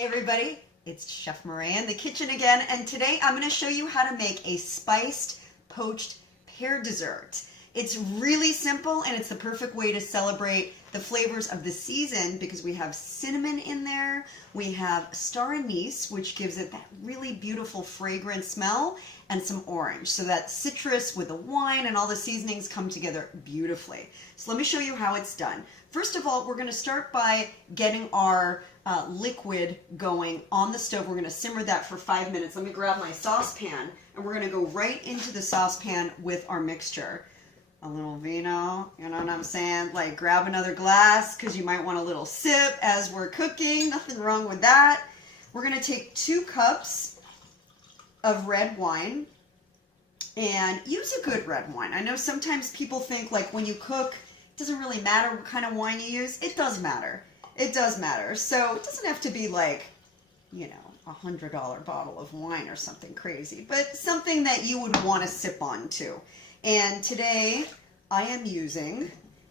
Hey everybody, it's Chef Marae in the kitchen again, and today I'm going to show you how to make a spiced poached pear dessert. It's really simple and it's the perfect way to celebrate the flavors of the season because we have cinnamon in there, we have star anise, which gives it that really beautiful fragrant smell, and some orange. So that citrus with the wine and all the seasonings come together beautifully. So let me show you how it's done. First of all, we're going to start by getting our liquid going on the stove. We're going to simmer that for 5 minutes. Let me grab my saucepan and we're going to go right into the saucepan with our mixture. A little vino, you know what I'm saying? Like grab another glass because you might want a little sip as we're cooking. Nothing wrong with that. We're going to take 2 cups of red wine and use a good red wine. I know sometimes people think like when you cook, it doesn't really matter what kind of wine you use. It does matter. It does matter. So it doesn't have to be like, you know, $100 bottle of wine or something crazy, but something that you would want to sip on too. And today I am using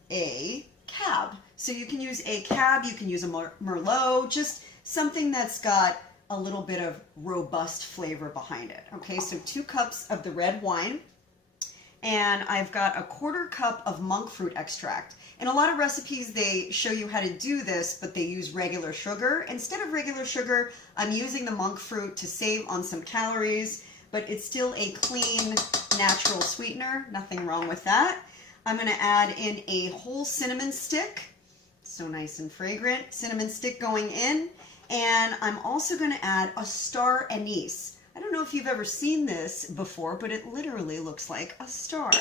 a cab. So you can use a cab, you can use a Merlot, just something that's got a little bit of robust flavor behind it. Okay, so 2 cups of the red wine, and I've got a 1/4 cup of monk fruit extract. In a lot of recipes, they show you how to do this, but they use regular sugar. Instead of regular sugar, I'm using the monk fruit to save on some calories, but it's still a clean, natural sweetener. Nothing wrong with that. I'm going to add in a whole cinnamon stick. So nice and fragrant. Cinnamon stick going in. And I'm also going to add a star anise. I don't know if you've ever seen this before, but it literally looks like a star.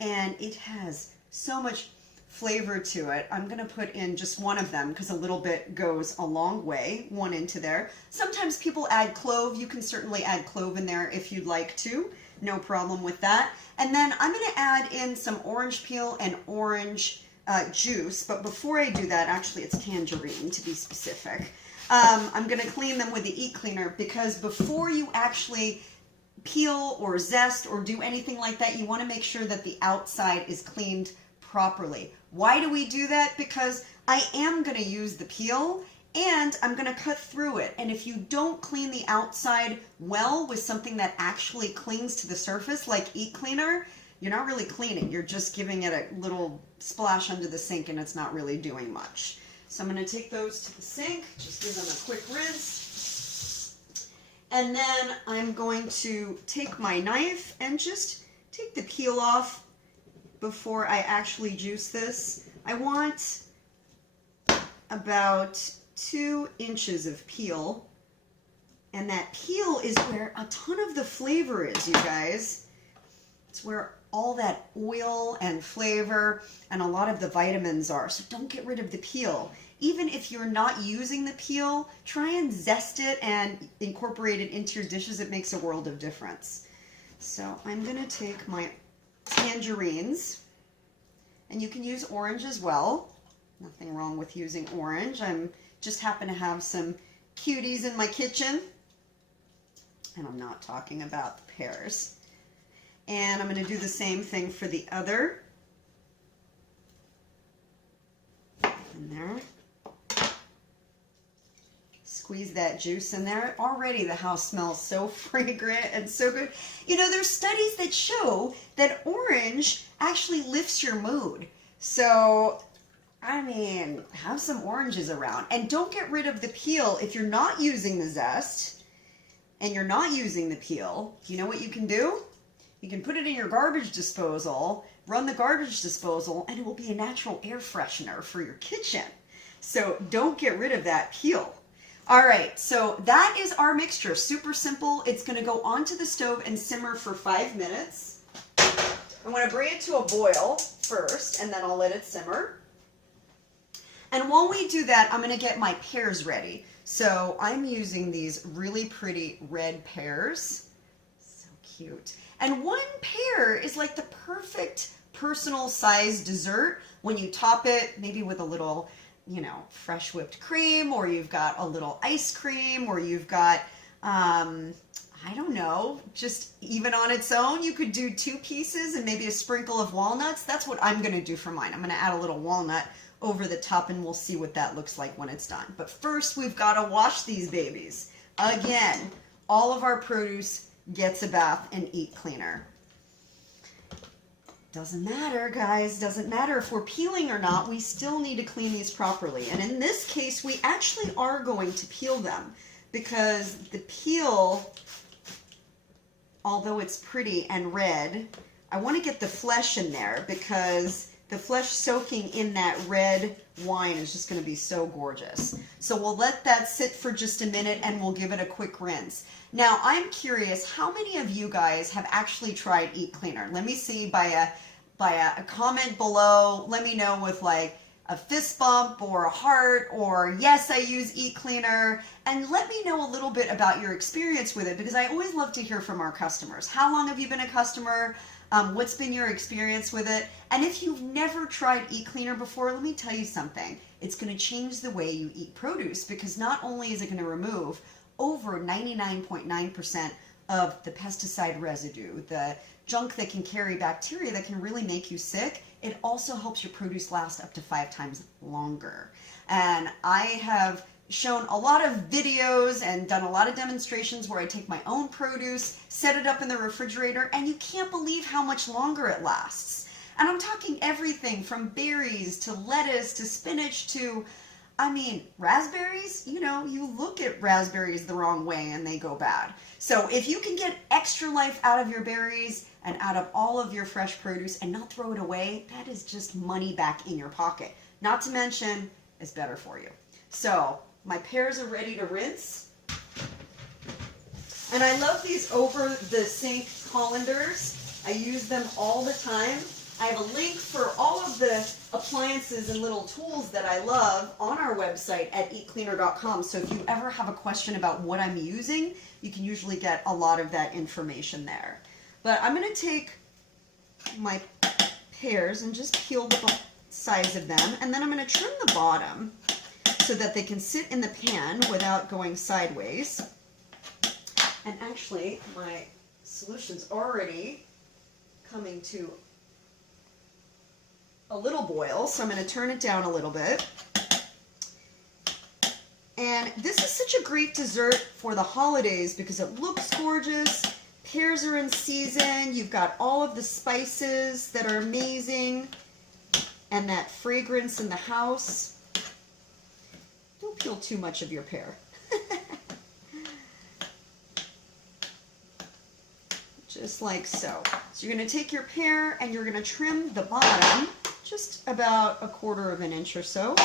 And it has so much flavor to it. I'm going to put in just one of them because a little bit goes a long way. 1 into there. Sometimes people add clove. You can certainly add clove in there if you'd like to. No problem with that. And then I'm going to add in some orange peel and orange juice. But before I do that, actually it's tangerine to be specific. I'm going to clean them with the Eat Cleaner because before you actually peel or zest or do anything like that, you want to make sure that the outside is cleaned properly. Why do we do that? Because I am going to use the peel and I'm going to cut through it. And if you don't clean the outside well with something that actually clings to the surface like Eat Cleaner, you're not really cleaning. You're just giving it a little splash under the sink and it's not really doing much. So I'm going to take those to the sink, just give them a quick rinse. And then I'm going to take my knife and just take the peel off before I actually juice this. I want about 2 inches of peel. And that peel is where a ton of the flavor is, you guys. It's where all that oil and flavor and a lot of the vitamins are. So don't get rid of the peel. Even if you're not using the peel, try and zest it and incorporate it into your dishes. It makes a world of difference. So I'm going to take my tangerines, and you can use orange as well. Nothing wrong with using orange. I'm just happen to have some cuties in my kitchen, and I'm not talking about the pears. And I'm going to do the same thing for the other. In there. Squeeze that juice in there. Already the house smells so fragrant and so good. You know, there's studies that show that orange actually lifts your mood. So, I mean, have some oranges around. And don't get rid of the peel if you're not using the zest and you're not using the peel. You know what you can do? You can put it in your garbage disposal, run the garbage disposal, and it will be a natural air freshener for your kitchen. So don't get rid of that peel. All right, so that is our mixture. Super simple. It's going to go onto the stove and simmer for 5 minutes. I'm going to bring it to a boil first, and then I'll let it simmer. And while we do that, I'm going to get my pears ready. So I'm using these really pretty red pears. So cute. And 1 pear is like the perfect personal size dessert when you top it maybe with a little, you know, fresh whipped cream, or you've got a little ice cream, or you've got, I don't know, just even on its own, you could do 2 pieces and maybe a sprinkle of walnuts. That's what I'm going to do for mine. I'm going to add a little walnut over the top, and we'll see what that looks like when it's done. But first, we've got to wash these babies. Again, all of our produce gets a bath and eat cleaner. Doesn't matter, guys, doesn't matter if we're peeling or not, we still need to clean these properly. And in this case, we actually are going to peel them because the peel, although it's pretty and red, I want to get the flesh in there because the flesh soaking in that red wine is just going to be so gorgeous. So we'll let that sit for just a minute and we'll give it a quick rinse. Now, I'm curious, how many of you guys have actually tried Eat Cleaner? Let me see by a comment below. Let me know with like a fist bump or a heart or yes, I use Eat Cleaner. And let me know a little bit about your experience with it because I always love to hear from our customers. How long have you been a customer? What's been your experience with it? And if you've never tried Eat Cleaner before, let me tell you something. It's going to change the way you eat produce because not only is it going to remove over 99.9% of the pesticide residue, the junk that can carry bacteria that can really make you sick, it also helps your produce last up to 5 times longer. And I have shown a lot of videos and done a lot of demonstrations where I take my own produce, set it up in the refrigerator, and you can't believe how much longer it lasts. And I'm talking everything from berries to lettuce to spinach to, I mean, raspberries. You know, you look at raspberries the wrong way and they go bad. So if you can get extra life out of your berries and out of all of your fresh produce and not throw it away, that is just money back in your pocket. Not to mention, it's better for you. So my pears are ready to rinse. And I love these over the sink colanders. I use them all the time. I have a link for all of the appliances and little tools that I love on our website at eatcleaner.com. So if you ever have a question about what I'm using, you can usually get a lot of that information there. But I'm going to take my pears and just peel the sides of them, and then I'm going to trim the bottom so that they can sit in the pan without going sideways. And actually, my solution's already coming to a little boil, so I'm going to turn it down a little bit. And this is such a great dessert for the holidays because it looks gorgeous. Pears are in season. You've got all of the spices that are amazing and that fragrance in the house. Don't peel too much of your pear. Just like so. So you're going to take your pear and you're going to trim the bottom just about 1/4 of an inch or so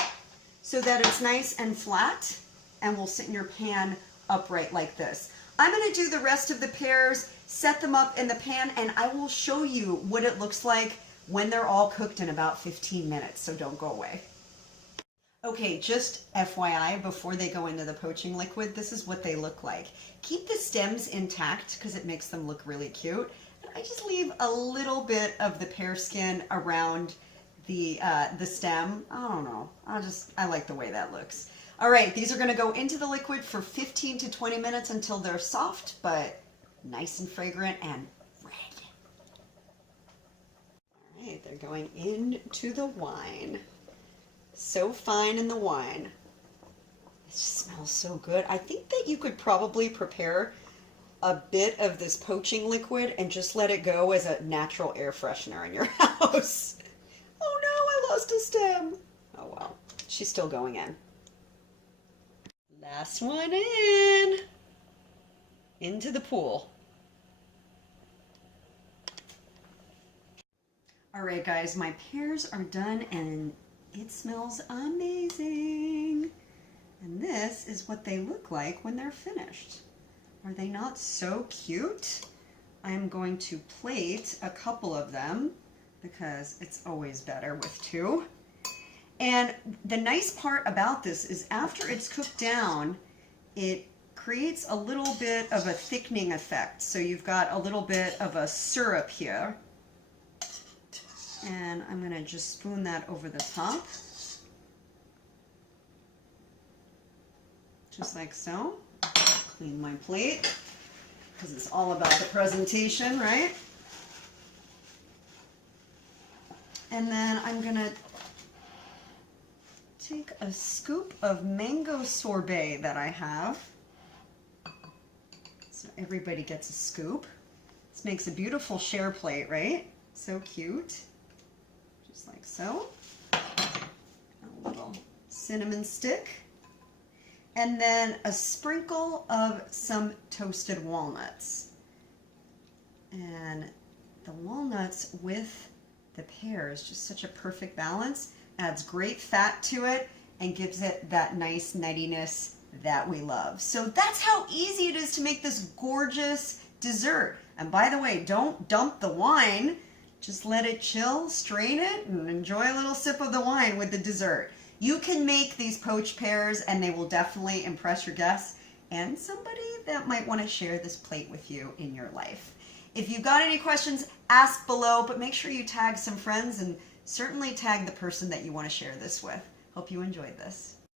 that it's nice and flat and will sit in your pan upright like this. I'm going to do the rest of the pears, set them up in the pan, and I will show you what it looks like when they're all cooked in about 15 minutes, so don't go away. Okay, just FYI, before they go into the poaching liquid, this is what they look like. Keep the stems intact because it makes them look really cute. And I just leave a little bit of the pear skin around the stem. I don't know. I like the way that looks. All right, these are going to go into the liquid for 15 to 20 minutes until they're soft, but nice and fragrant and red. All right, they're going into the wine. So fine in the wine. It just smells so good. I think that you could probably prepare a bit of this poaching liquid and just let it go as a natural air freshener in your house. Oh no, I lost a stem. Oh well, she's still going in. Last one in. Into the pool. All right, guys, my pears are done and it smells amazing. And this is what they look like when they're finished. Are they not so cute? I am going to plate a couple of them because it's always better with 2. And the nice part about this is after it's cooked down, it creates a little bit of a thickening effect. So you've got a little bit of a syrup here. And I'm going to just spoon that over the top. Just like so. Clean my plate because it's all about the presentation, right? And then I'm going to take a scoop of mango sorbet that I have. So everybody gets a scoop. This makes a beautiful share plate, right? So cute. Just like so. A little cinnamon stick. And then a sprinkle of some toasted walnuts. And the walnuts with the pears, just such a perfect balance. Adds great fat to it and gives it that nice nuttiness that we love. So that's how easy it is to make this gorgeous dessert. And by the way, don't dump the wine. Just let it chill, strain it, and enjoy a little sip of the wine with the dessert. You can make these poached pears and they will definitely impress your guests and somebody that might want to share this plate with you in your life. If you've got any questions, ask below, but make sure you tag some friends and certainly tag the person that you want to share this with. Hope you enjoyed this.